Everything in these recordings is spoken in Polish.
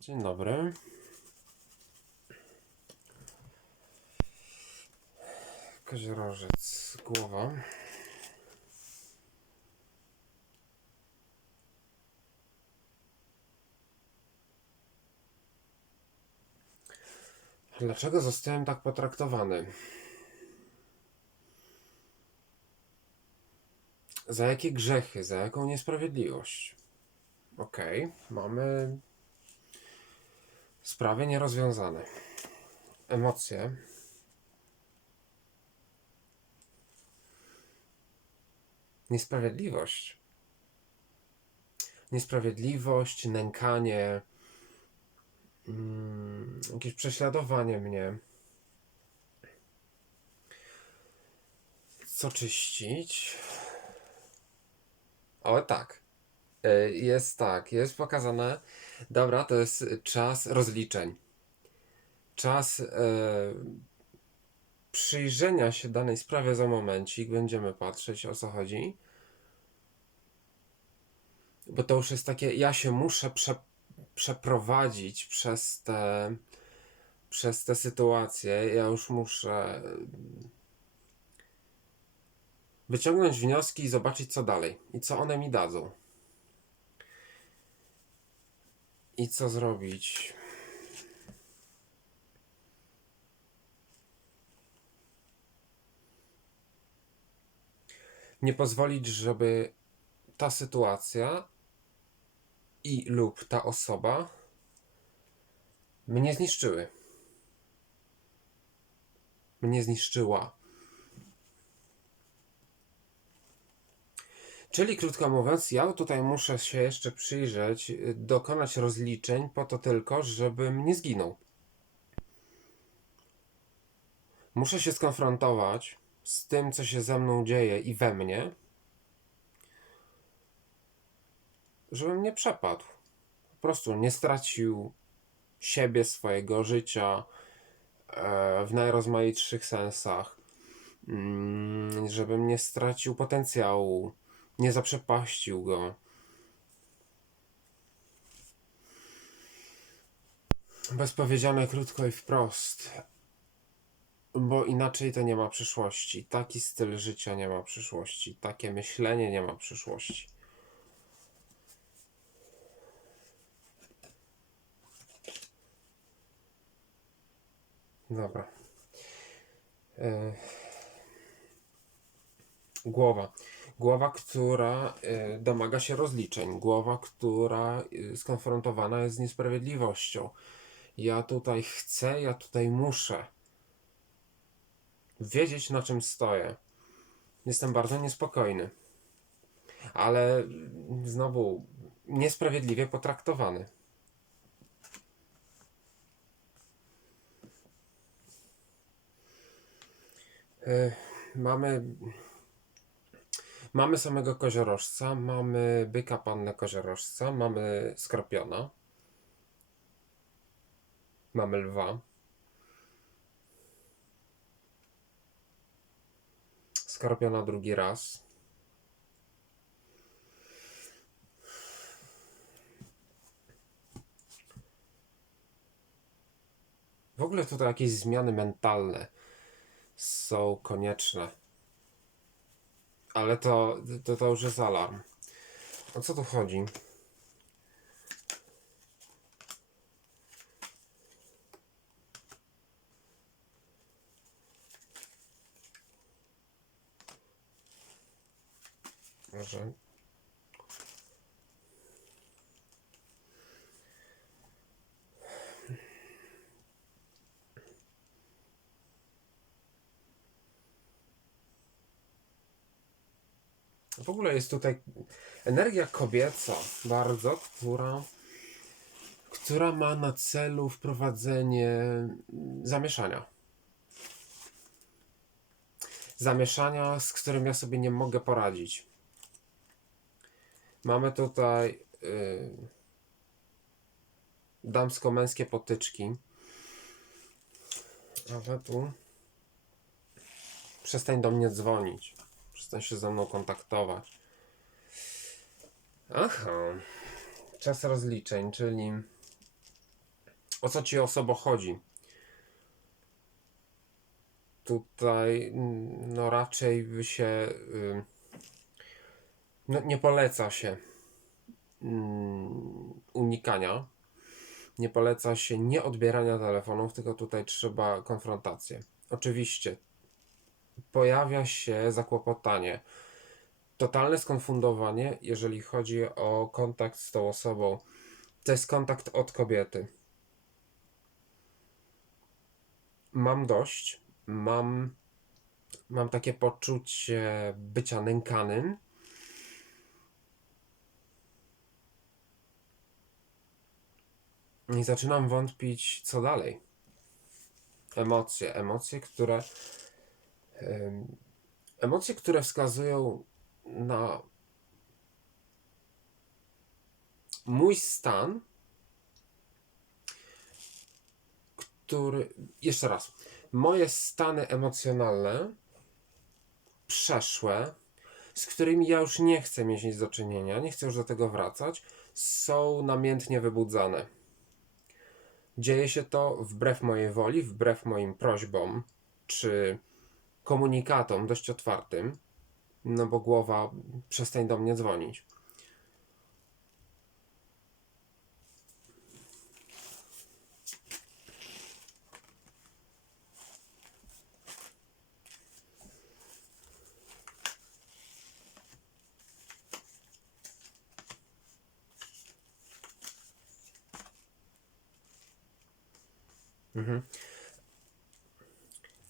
Dzień dobry. Koziorożec, głowa. Dlaczego zostałem tak potraktowany? Za jakie grzechy, za jaką niesprawiedliwość? Okej, mamy sprawy nierozwiązane. Emocje. Niesprawiedliwość. Niesprawiedliwość, nękanie, mm, jakieś prześladowanie mnie. Co czyścić? Ale tak. E, Jest tak, jest pokazane. Dobra, to jest czas rozliczeń. Czas e, przyjrzenia się danej sprawie za momencik. Będziemy patrzeć o co chodzi. Bo to już jest takie, ja się muszę prze, przeprowadzić przez te, przez te sytuacje. Ja już muszę wyciągnąć wnioski i zobaczyć co dalej. I co one mi dadzą. I co zrobić? Nie pozwolić, żeby ta sytuacja i lub ta osoba mnie zniszczyły. Mnie zniszczyła. Czyli krótko mówiąc, ja tutaj muszę się jeszcze przyjrzeć, y, dokonać rozliczeń po to tylko, żebym nie zginął. Muszę się skonfrontować z tym, co się ze mną dzieje i we mnie, żebym nie przepadł. Po prostu nie stracił siebie, swojego życia e, w najrozmaitszych sensach. Mm, żebym nie stracił potencjału, nie zaprzepaścił go. Bez powiedziane krótko i wprost. Bo inaczej to nie ma przyszłości. Taki styl życia nie ma przyszłości. Takie myślenie nie ma przyszłości. Dobra. E, Głowa. Głowa, która y, domaga się rozliczeń. Głowa, która y, skonfrontowana jest z niesprawiedliwością. Ja tutaj chcę, ja tutaj muszę wiedzieć, na czym stoję. Jestem bardzo niespokojny. Ale znowu niesprawiedliwie potraktowany. Y, Mamy Mamy samego koziorożca, mamy byka pannę koziorożca, mamy skorpiona, mamy lwa, skorpiona drugi raz. W ogóle tutaj jakieś zmiany mentalne są konieczne. Ale to, to, to już jest alarm. O co tu chodzi? Może. W ogóle jest tutaj energia kobieca, bardzo, która, która ma na celu wprowadzenie zamieszania. Zamieszania, z którym ja sobie nie mogę poradzić. Mamy tutaj y, damsko-męskie potyczki. Ale tu przestań do mnie dzwonić. Przestań się ze mną kontaktować. Aha. Czas rozliczeń, czyli O co ci osobo chodzi? Tutaj, mm, no raczej by się, no nie poleca się mm, unikania, nie poleca się nie odbierania telefonów, tylko tutaj trzeba konfrontację. Oczywiście pojawia się zakłopotanie, totalne skonfundowanie, jeżeli chodzi o kontakt z tą osobą. To jest kontakt od kobiety. Mam dość, mam, mam takie poczucie bycia nękanym. I zaczynam wątpić, co dalej. Emocje, emocje, które. Em, Emocje, które wskazują na mój stan, który. Jeszcze raz. Moje stany emocjonalne, przeszłe, z którymi ja już nie chcę mieć nic do czynienia, nie chcę już do tego wracać, są namiętnie wybudzane. Dzieje się to wbrew mojej woli, wbrew moim prośbom, czy komunikatom dość otwartym, no bo głowa przestań do mnie dzwonić. Mhm.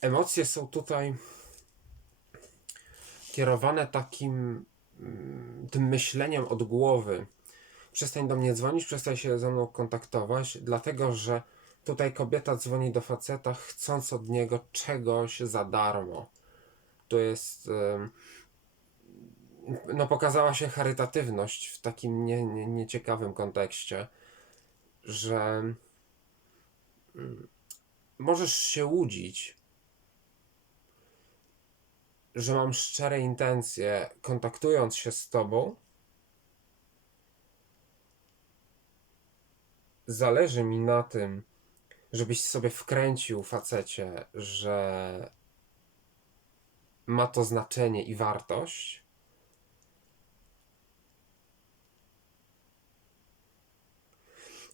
Emocje są tutaj kierowane takim mm, tym myśleniem od głowy. Przestań do mnie dzwonić, przestań się ze mną kontaktować, dlatego że tutaj kobieta dzwoni do faceta chcąc od niego czegoś za darmo. To jest. No, pokazała się charytatywność w takim nie, nie, nieciekawym kontekście, że mm, możesz się łudzić, że mam szczere intencje, kontaktując się z tobą. Zależy mi na tym, żebyś sobie wkręcił facecie, że ma to znaczenie i wartość.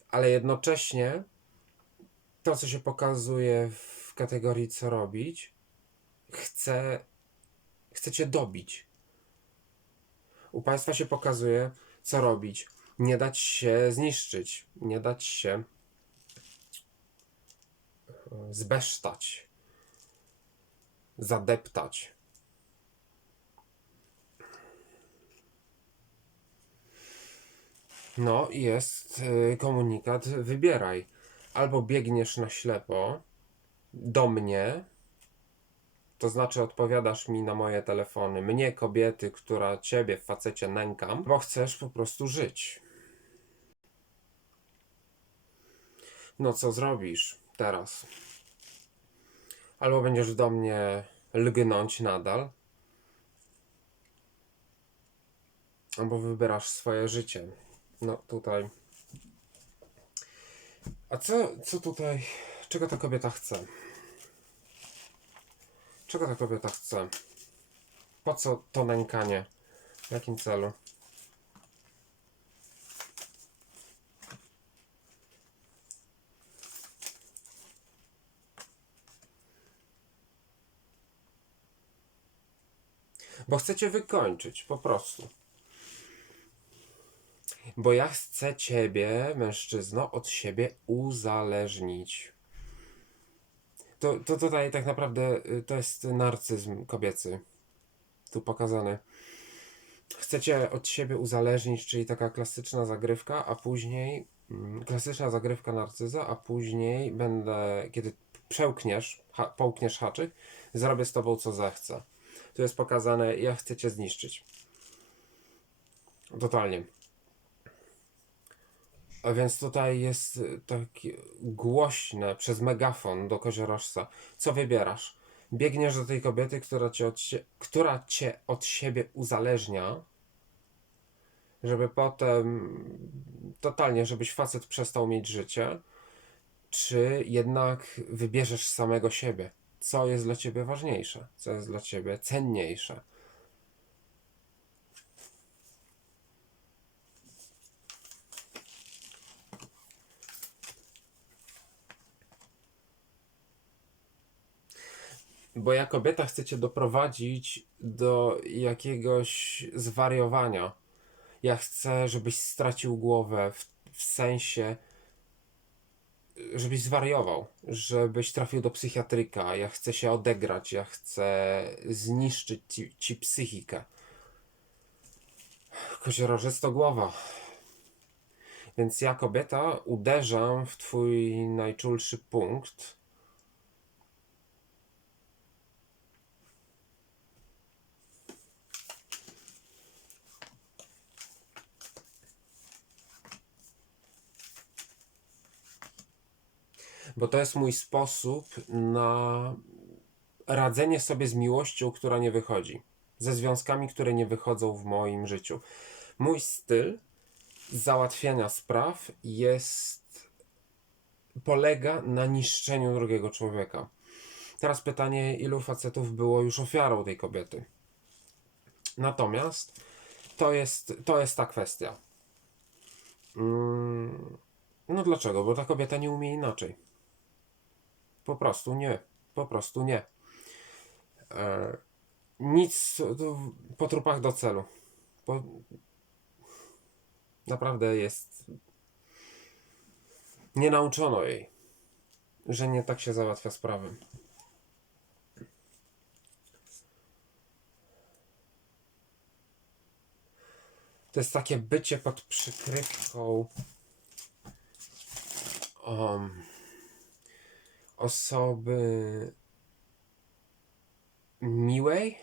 Ale jednocześnie to, co się pokazuje w kategorii co robić, chcę, chcę cię dobić. U państwa się pokazuje, co robić. Nie dać się zniszczyć, nie dać się e, zbesztać, zadeptać. No jest y, komunikat, wybieraj. Albo biegniesz na ślepo do mnie, to znaczy odpowiadasz mi na moje telefony, mnie kobiety, która ciebie w facecie nękam, bo chcesz po prostu żyć. No co zrobisz teraz? Albo będziesz do mnie lgnąć nadal, albo wybierasz swoje życie. No tutaj. A co, co tutaj, czego ta kobieta chce? Czego ta kobieta chce? Po co to nękanie? W jakim celu? Bo chcecie wykończyć, po prostu. Bo ja chcę ciebie, mężczyzno, od siebie uzależnić. To, to tutaj tak naprawdę y, to jest narcyzm kobiecy. Tu pokazany. Chcecie od siebie uzależnić, czyli taka klasyczna zagrywka, a później mm, klasyczna zagrywka narcyza, a później będę, kiedy przełkniesz, ha, połkniesz haczyk, zrobię z tobą co zechcę. Tu jest pokazane, ja chcę cię zniszczyć. Totalnie. A więc tutaj jest y, takie głośne przez megafon do koziorożca. Co wybierasz? Biegniesz do tej kobiety, która cię od, która cię od siebie uzależnia, żeby potem totalnie, żebyś facet przestał mieć życie. czy jednak wybierzesz samego siebie? Co jest dla ciebie ważniejsze? Co jest dla ciebie cenniejsze? Bo ja kobieta chcę cię doprowadzić do jakiegoś zwariowania. Ja chcę, żebyś stracił głowę w, w sensie, żebyś zwariował, żebyś trafił do psychiatryka. Ja chcę się odegrać, ja chcę zniszczyć ci, ci psychikę. Koziorożec to głowa. Więc ja, kobieta, uderzam w twój najczulszy punkt. Bo to jest mój sposób na radzenie sobie z miłością, która nie wychodzi. Ze związkami, które nie wychodzą w moim życiu. Mój styl załatwiania spraw jest polega na niszczeniu drugiego człowieka. Teraz pytanie, ilu facetów było już ofiarą tej kobiety? Natomiast to jest, to jest ta kwestia. Mm, no dlaczego? Bo ta kobieta nie umie inaczej. Po prostu nie. Po prostu nie. E, nic po trupach do celu. Po... Naprawdę jest. Nie nauczono jej, że nie tak się załatwia sprawy. To jest takie bycie pod przykrywką um, osoby miłej,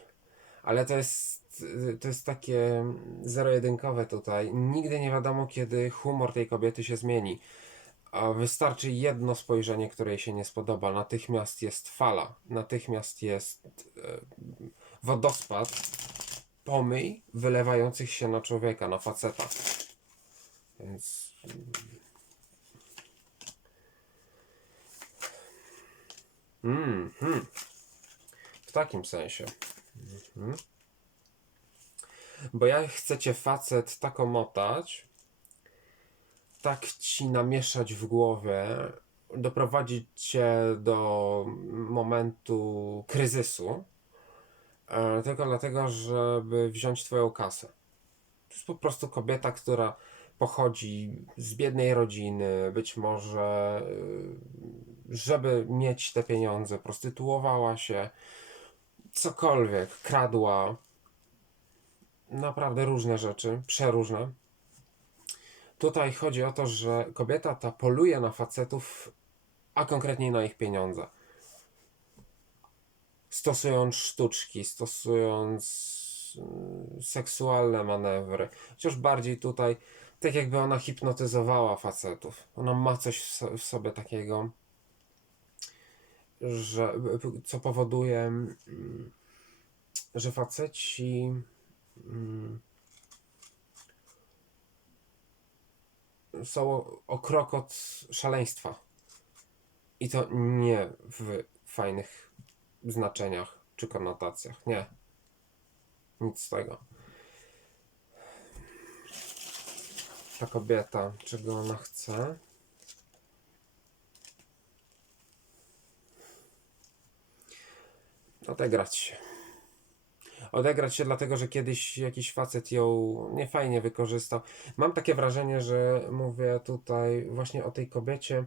ale to jest, to jest takie zero-jedynkowe tutaj. Nigdy nie wiadomo, kiedy humor tej kobiety się zmieni. Wystarczy jedno spojrzenie, które jej się nie spodoba. Natychmiast jest fala, natychmiast jest e, wodospad pomyj wylewających się na człowieka, na faceta. Więc. Mm, hmm. W takim sensie. Mhm. Bo ja chcę cię facet tak omotać, tak ci namieszać w głowie, doprowadzić cię do momentu kryzysu, e, tylko dlatego, żeby wziąć twoją kasę. To jest po prostu kobieta, która pochodzi z biednej rodziny, być może, y, żeby mieć te pieniądze, prostytuowała się, cokolwiek, kradła, naprawdę różne rzeczy, przeróżne. Tutaj chodzi o to, że kobieta ta poluje na facetów, a konkretniej na ich pieniądze. Stosując sztuczki, stosując mm, seksualne manewry. Chociaż bardziej tutaj, tak jakby ona hipnotyzowała facetów. Ona ma coś w so- w sobie takiego, że co powoduje, mm, że faceci mm, są o- krok od szaleństwa. I to nie w fajnych znaczeniach czy konotacjach. Nie. Nic z tego. Ta kobieta, czego ona chce? Odegrać się. Odegrać się dlatego, że kiedyś jakiś facet ją niefajnie wykorzystał. Mam takie wrażenie, że mówię tutaj właśnie o tej kobiecie,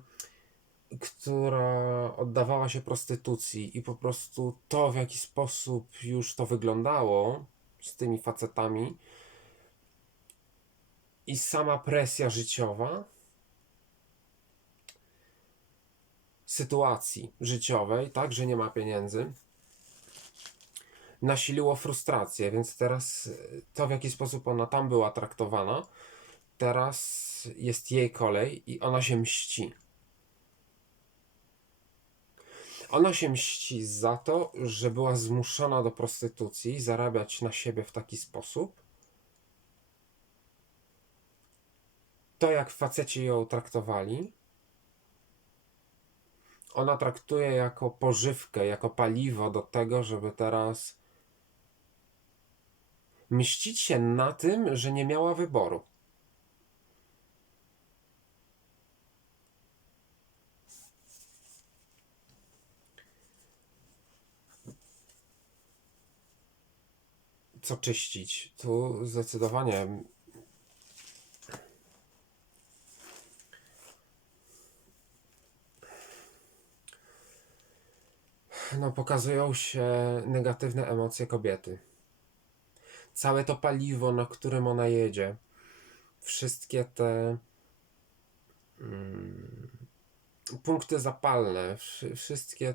która oddawała się prostytucji i po prostu to, w jaki sposób już to wyglądało z tymi facetami i sama presja życiowa sytuacji życiowej, tak, że nie ma pieniędzy, nasiliło frustrację, więc teraz y, to, w jaki sposób ona tam była traktowana, teraz jest jej kolej i ona się mści. Ona się mści za to, że była zmuszona do prostytucji, zarabiać na siebie w taki sposób. To, jak faceci ją traktowali, ona traktuje jako pożywkę, jako paliwo do tego, żeby teraz mścić się na tym, że nie miała wyboru. Co czyścić? Tu zdecydowanie no, pokazują się negatywne emocje kobiety. Całe to paliwo, na którym ona jedzie, wszystkie te mm, punkty zapalne, wszy- wszystkie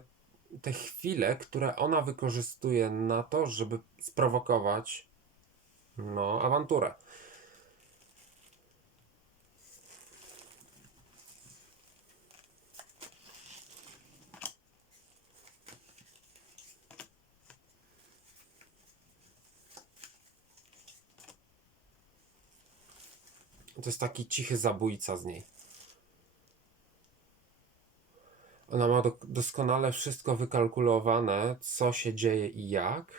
te chwile, które ona wykorzystuje na to, żeby sprowokować no, awanturę. To jest taki cichy zabójca z niej. Ona ma do, doskonale wszystko wykalkulowane, co się dzieje i jak.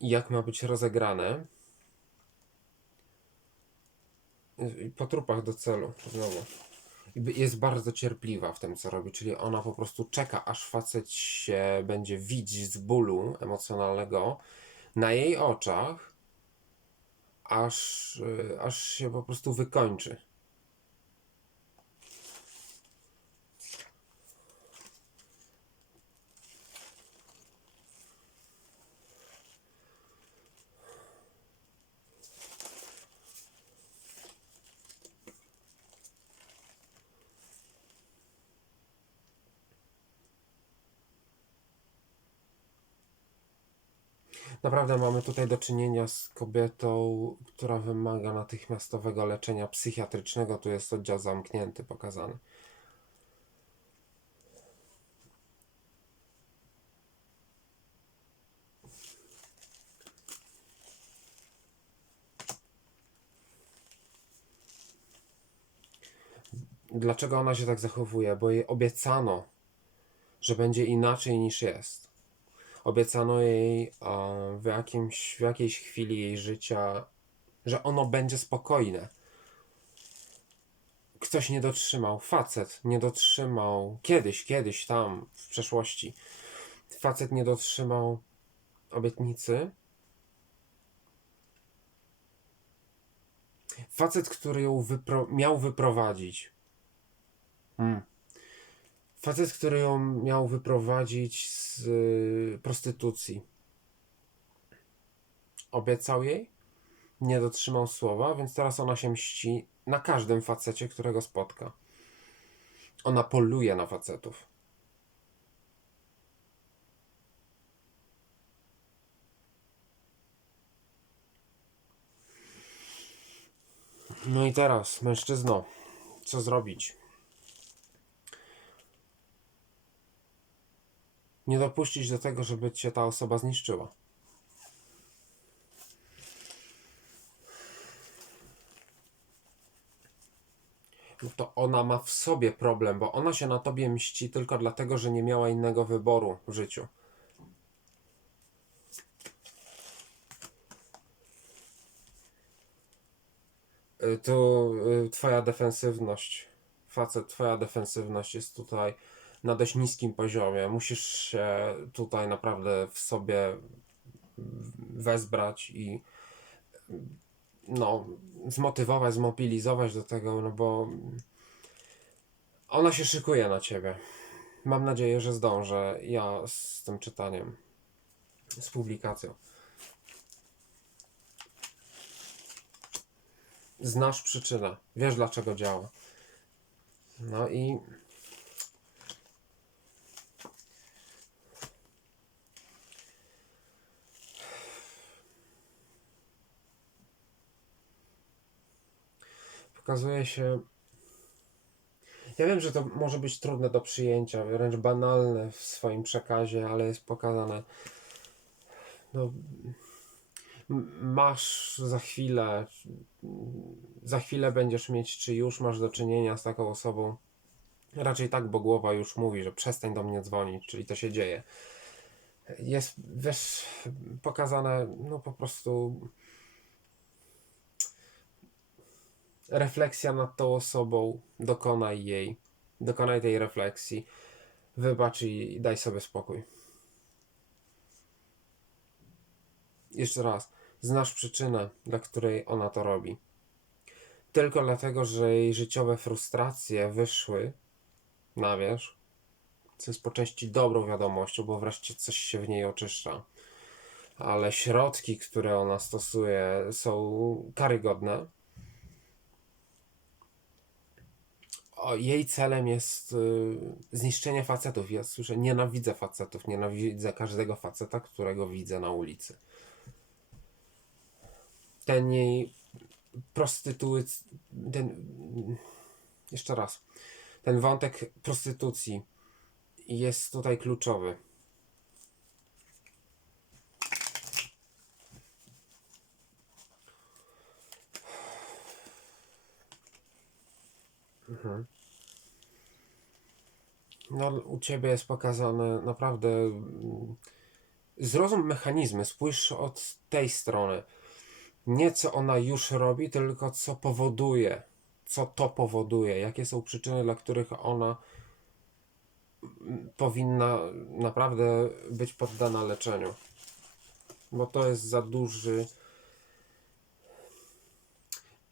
I jak ma być rozegrane. I po trupach do celu, znowu. I jest bardzo cierpliwa w tym, co robi, czyli ona po prostu czeka, aż facet się będzie widzieć z bólu emocjonalnego na jej oczach, aż, y, aż się po prostu wykończy. Naprawdę mamy tutaj do czynienia z kobietą, która wymaga natychmiastowego leczenia psychiatrycznego. Tu jest oddział zamknięty pokazany. Dlaczego ona się tak zachowuje? Bo jej obiecano, że będzie inaczej niż jest. Obiecano jej e, w, jakimś, w jakiejś chwili jej życia, że ono będzie spokojne. Ktoś nie dotrzymał, facet nie dotrzymał, kiedyś, kiedyś tam, w przeszłości, facet nie dotrzymał obietnicy. Facet, który ją wypro miał wyprowadzić. Hmm. Facet, który ją miał wyprowadzić z y, prostytucji. Obiecał jej, nie dotrzymał słowa, więc teraz ona się mści na każdym facecie, którego spotka. Ona poluje na facetów. No i teraz, mężczyzno, co zrobić? Nie dopuścić do tego, żeby cię ta osoba zniszczyła. No to ona ma w sobie problem, bo ona się na tobie mści tylko dlatego, że nie miała innego wyboru w życiu. Y, Tu y, twoja defensywność, facet, twoja defensywność jest tutaj na dość niskim poziomie. Musisz się tutaj naprawdę w sobie wezbrać i no, zmotywować, zmobilizować do tego, no bo ona się szykuje na ciebie. Mam nadzieję, że zdążę ja z tym czytaniem, z publikacją. Znasz przyczynę, wiesz dlaczego działa. No i pokazuje się. Ja wiem, że to może być trudne do przyjęcia, wręcz banalne w swoim przekazie, ale jest pokazane. No, masz za chwilę za chwilę będziesz mieć, czy już masz do czynienia z taką osobą. Raczej tak, bo głowa już mówi, że przestań do mnie dzwonić, czyli to się dzieje. Jest, wiesz, pokazane, no po prostu refleksja nad tą osobą, dokonaj jej, dokonaj tej refleksji, wybacz i daj sobie spokój. Jeszcze raz, znasz przyczynę, dla której ona to robi. Tylko dlatego, że jej życiowe frustracje wyszły na wierzch, co jest po części dobrą wiadomością, bo wreszcie coś się w niej oczyszcza. Ale środki, które ona stosuje, są karygodne. Jej celem jest y, zniszczenie facetów. Ja słyszę, nienawidzę facetów, nienawidzę każdego faceta, którego widzę na ulicy. Ten jej prostytuc... ten... Jeszcze raz. Ten wątek prostytucji jest tutaj kluczowy. Mhm. No, u ciebie jest pokazane naprawdę. mm, Zrozum mechanizmy, spójrz od tej strony. Nie co ona już robi, tylko co powoduje. Co to powoduje, jakie są przyczyny, dla których ona mm, powinna naprawdę być poddana leczeniu. Bo to jest za duży.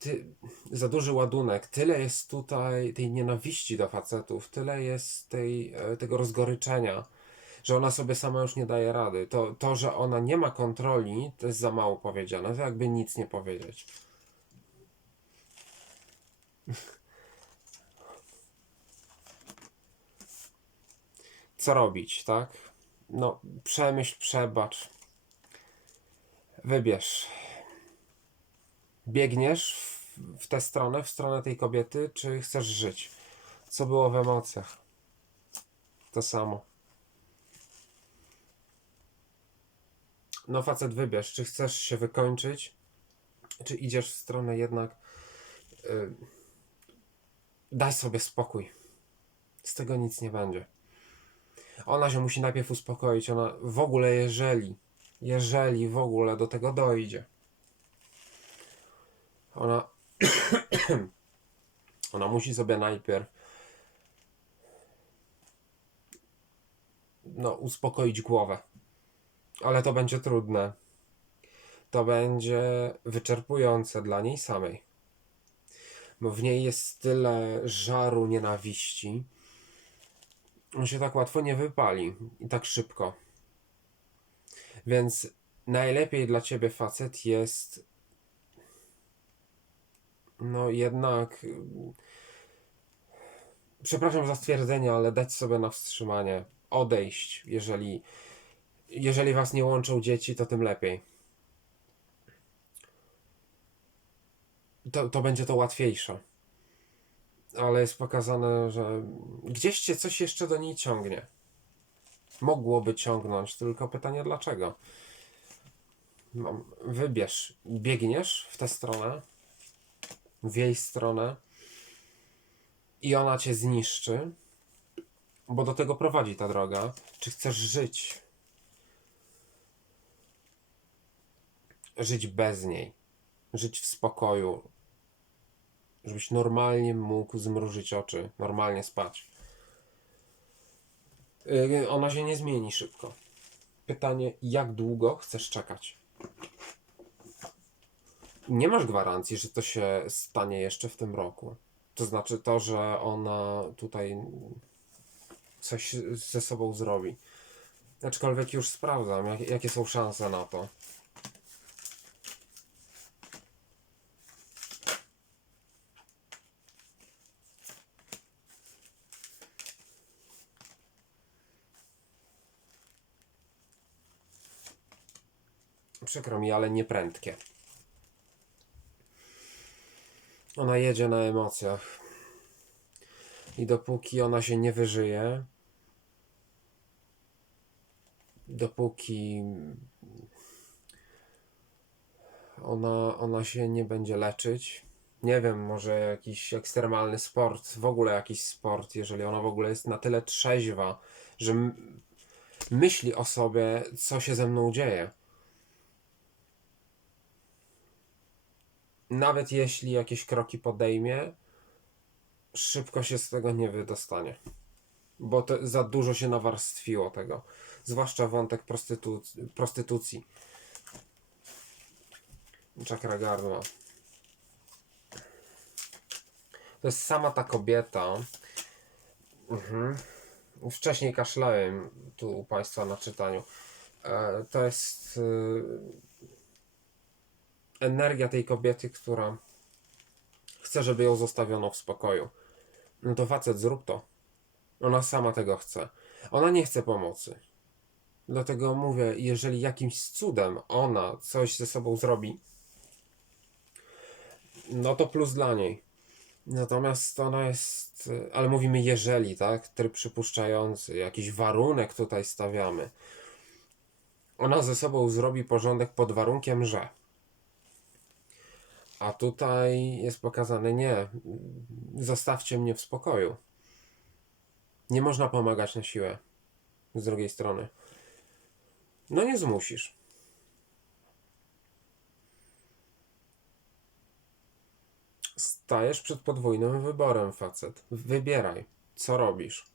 Ty, za duży ładunek. Tyle jest tutaj tej nienawiści do facetów, tyle jest tej, e, tego rozgoryczenia, że ona sobie sama już nie daje rady. To, to, że ona nie ma kontroli, to jest za mało powiedziane. To jakby nic nie powiedzieć. Co robić, tak? No, przemyśl, przebacz. Wybierz. Biegniesz w, tę stronę, w stronę tej kobiety, czy chcesz żyć? Co było w emocjach? To samo. No, facet, wybierz, czy chcesz się wykończyć, czy idziesz w stronę jednak. y, daj sobie spokój. Z tego nic nie będzie. Ona się musi najpierw uspokoić. Ona w ogóle, jeżeli, jeżeli w ogóle do tego dojdzie, ona, ona musi sobie najpierw no, uspokoić głowę. Ale to będzie trudne. To będzie wyczerpujące dla niej samej. Bo w niej jest tyle żaru, nienawiści. On się tak łatwo nie wypali i tak szybko. Więc najlepiej dla ciebie facet jest no jednak przepraszam za stwierdzenie, ale dać sobie na wstrzymanie, odejść, jeżeli jeżeli was nie łączą dzieci, to tym lepiej. To, to będzie to łatwiejsze. Ale jest pokazane, że gdzieś cię coś jeszcze do niej ciągnie. Mogłoby ciągnąć, tylko pytanie dlaczego. Wybierz, biegniesz w tę stronę, w jej stronę i ona cię zniszczy, bo do tego prowadzi ta droga. Czy chcesz żyć? Żyć bez niej, żyć w spokoju, żebyś normalnie mógł zmrużyć oczy, normalnie spać. Yy, Ona się nie zmieni szybko. Pytanie, jak długo chcesz czekać? Nie masz gwarancji, że to się stanie jeszcze w tym roku. To znaczy to, że ona tutaj coś ze sobą zrobi. Aczkolwiek już sprawdzam, jak, jakie są szanse na to. Przykro mi, ale nie Ona jedzie na emocjach. I dopóki ona się nie wyżyje, dopóki ona, ona się nie będzie leczyć, nie wiem, może jakiś ekstremalny sport, w ogóle jakiś sport, jeżeli ona w ogóle jest na tyle trzeźwa, że myśli o sobie, co się ze mną dzieje. Nawet jeśli jakieś kroki podejmie, szybko się z tego nie wydostanie. Bo to za dużo się nawarstwiło tego. Zwłaszcza wątek prostytu- prostytucji. Czakra gardła. To jest sama ta kobieta. Mhm. Wcześniej kaszlałem tu u Państwa na czytaniu. E, to jest y, energia tej kobiety, która chce, żeby ją zostawiono w spokoju. No to facet, zrób to. Ona sama tego chce. Ona nie chce pomocy. Dlatego mówię, jeżeli jakimś cudem ona coś ze sobą zrobi, no to plus dla niej. Natomiast ona jest, ale mówimy jeżeli, tak? Tryb przypuszczający, jakiś warunek tutaj stawiamy. Ona ze sobą zrobi porządek pod warunkiem, że. A tutaj jest pokazane nie. Zostawcie mnie w spokoju. Nie można pomagać na siłę. Z drugiej strony. No nie zmusisz. Stajesz przed podwójnym wyborem, facet. Wybieraj, co robisz.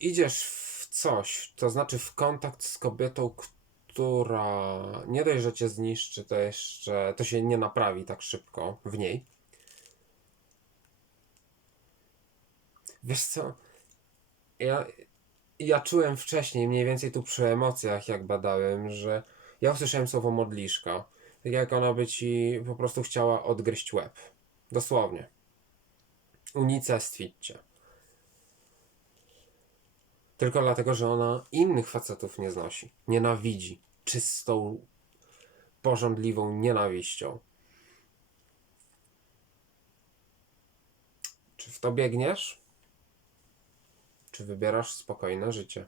Idziesz w coś, to znaczy w kontakt z kobietą, która nie dość, że cię zniszczy, to jeszcze to się nie naprawi tak szybko w niej. Wiesz co? Ja, ja czułem wcześniej, mniej więcej tu przy emocjach, jak badałem, że ja usłyszałem słowo modliszka. Tak jak ona by ci po prostu chciała odgryźć łeb. Dosłownie. Unicestwić cię. Tylko dlatego, że ona innych facetów nie znosi. Nienawidzi. Czystą, porządliwą nienawiścią. Czy w to biegniesz? Czy wybierasz spokojne życie?